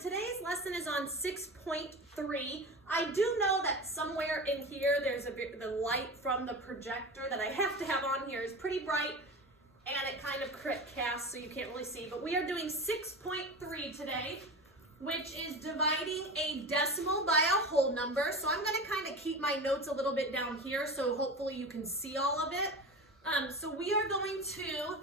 today's lesson is on 6.3. I do know that somewhere in here there's the light from the projector that I have to have on here is pretty bright and it kind of casts so you can't really see. But we are doing 6.3 today, which is dividing a decimal by a whole number. So I'm going to kind of keep my notes a little bit down here so hopefully you can see all of it. So we are going to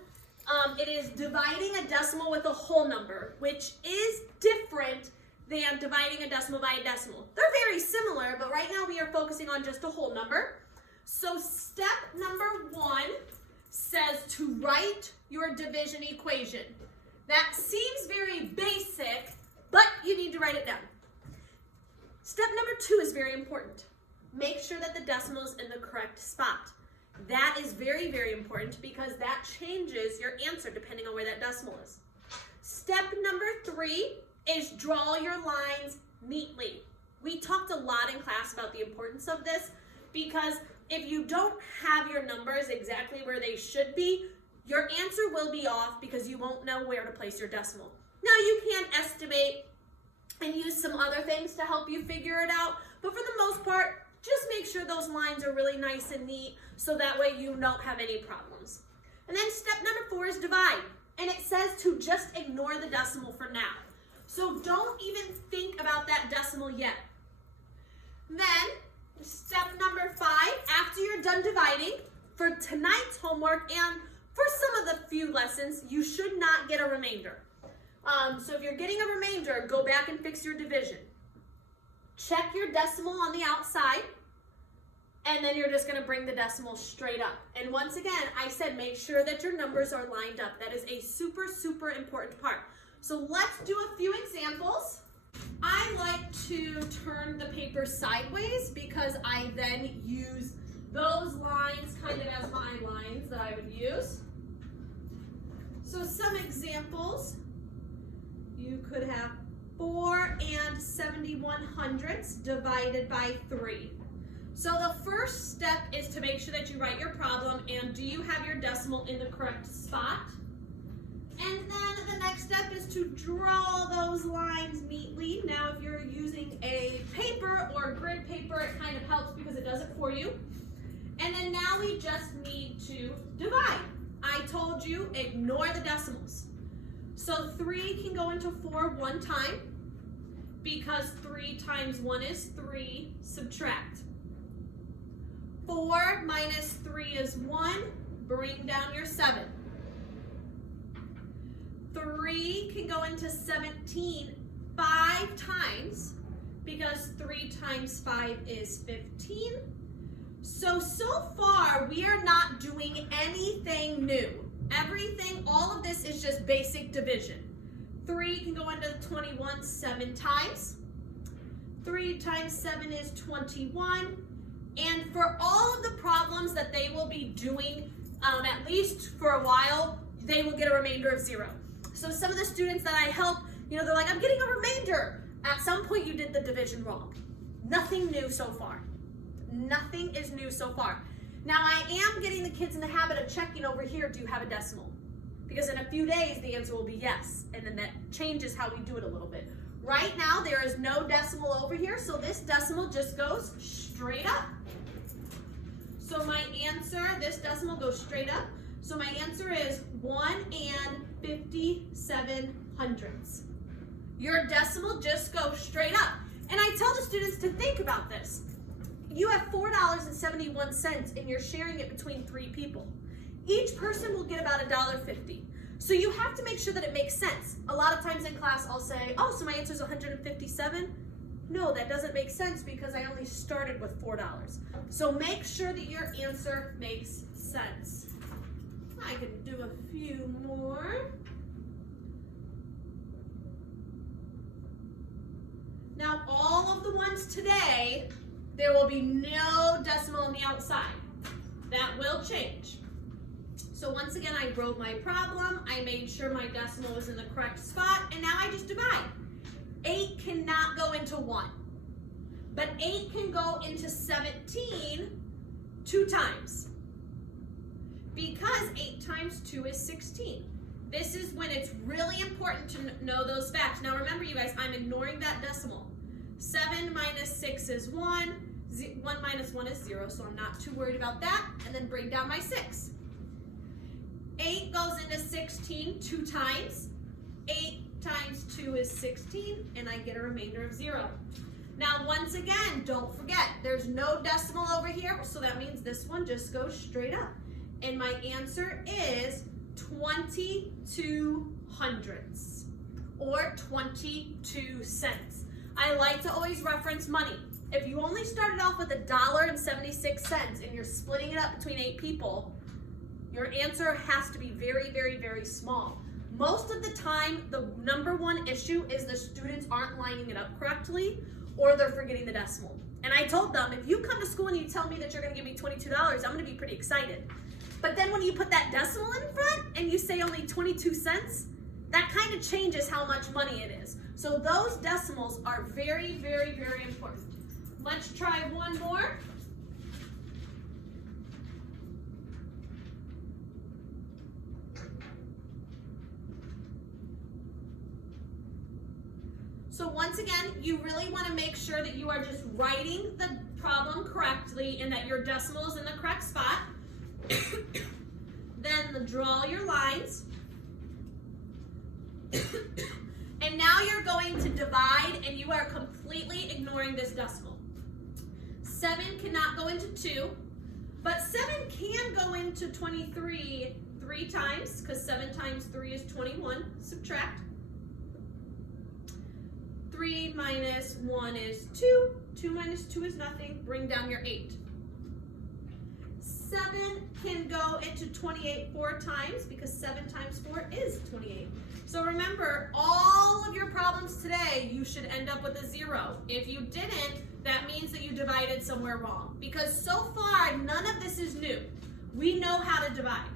it is dividing a decimal with a whole number, which is different than dividing a decimal by a decimal. They're very similar, but right now we are focusing on just a whole number. So step number 1 says to write your division equation. That seems very basic, but you need to write it down. Step number 2 is very important. Make sure that the decimal is in the correct spot. That is very, very important because that changes your answer depending on where that decimal is. Step number 3 is draw your lines neatly. We talked a lot in class about the importance of this because if you don't have your numbers exactly where they should be, your answer will be off because you won't know where to place your decimal. Now you can estimate and use some other things to help you figure it out, but for the most part, just make sure those lines are really nice and neat so that way you don't have any problems. And then step number 4 is divide. And it says to just ignore the decimal for now. So don't even think about that decimal yet. Then step number 5, after you're done dividing, for tonight's homework and for some of the few lessons, you should not get a remainder. So if you're getting a remainder, go back and fix your division. Check your decimal on the outside, and then you're just going to bring the decimal straight up. And once again, I said make sure that your numbers are lined up. That is a super, super important part. So let's do a few examples. I like to turn the paper sideways because I then use those lines kind of as my lines that I would use. So some examples, you could have 4 and 71/100ths divided by 3. So the first step is to make sure that you write your problem and do you have your decimal in the correct spot? And then the next step is to draw those lines neatly. Now if you're using a paper or grid paper, it kind of helps because it does it for you. And then now we just need to divide. I told you, ignore the decimals. So 3 can go into 4 one time because 3 times 1 is 3, subtract. 4 minus 3 is 1, bring down your 7. 3 can go into 17 5 times because 3 times 5 is 15. So far we are not doing anything new. Everything, all of this is just basic division. 3 can go into 21 7 times. 3 times 7 is 21. And for all of the problems that they will be doing, at least for a while, they will get a remainder of 0. So some of the students that I help, they're like, I'm getting a remainder. At some point you did the division wrong. Nothing new so far. Nothing is new so far. Now I am getting the kids in the habit of checking over here, do you have a decimal? Because in a few days the answer will be yes, and then that changes how we do it a little bit. Right now there is no decimal over here, so this decimal just goes straight up. So my answer, this decimal goes straight up. So my answer is 1 and 57/100ths. Your decimal just goes straight up. And I tell the students to think about this. You have $4.71 and you're sharing it between 3 people. Each person will get about $1.50. So you have to make sure that it makes sense. A lot of times in class I'll say, oh, so my answer is 157? No, that doesn't make sense because I only started with $4. So make sure that your answer makes sense. I can do a few more. Now all of the ones today, there will be no decimal on the outside. That will change. So once again, I wrote my problem, I made sure my decimal was in the correct spot, and now I just divide. 8 cannot go into 1, but 8 can go into 17 2 times. Because 8 times 2 is 16. This is when it's really important to know those facts. Now remember, you guys, I'm ignoring that decimal. 7 minus 6 is 1. 1 minus 1 is 0, so I'm not too worried about that. And then bring down my 6. 8 goes into 16 2 times. 8 times 2 is 16, and I get a remainder of 0. Now, once again, don't forget, there's no decimal over here, so that means this one just goes straight up. And my answer is 22 hundredths, or 22 cents. I like to always reference money. If you only started off with $1.76 and you're splitting it up between 8 people, your answer has to be very, very, very small. Most of the time, the number one issue is the students aren't lining it up correctly, or they're forgetting the decimal. And I told them, if you come to school and you tell me that you're gonna give me $22, I'm gonna be pretty excited. But then when you put that decimal in front and you say only 22 cents, that kind of changes how much money it is. So those decimals are very, very, very important. Let's try one more. So once again, you really want to make sure that you are just writing the problem correctly and that your decimal is in the correct spot. Then draw your lines. And now you're going to divide, and you are completely ignoring this decimal. 7 cannot go into 2, but 7 can go into 23 3 times, because 7 times 3 is 21. Subtract. 3 minus 1 is 2. 2 minus 2 is nothing. Bring down your 8. 7 can go into 28 4 times, because 7 times 4 is 28. So remember, all of your problems today, you should end up with a 0. If you didn't, that means that you divided somewhere wrong. Because so far, none of this is new. We know how to divide.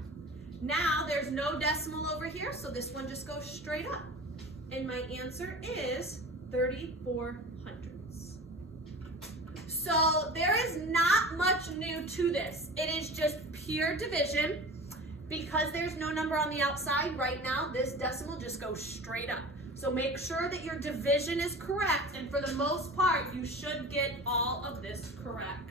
Now, there's no decimal over here, so this one just goes straight up. And my answer is 34 hundredths. So there is not much new to this. It is just pure division. Because there's no number on the outside right now, this decimal just goes straight up. So make sure that your division is correct, and for the most part, you should get all of this correct.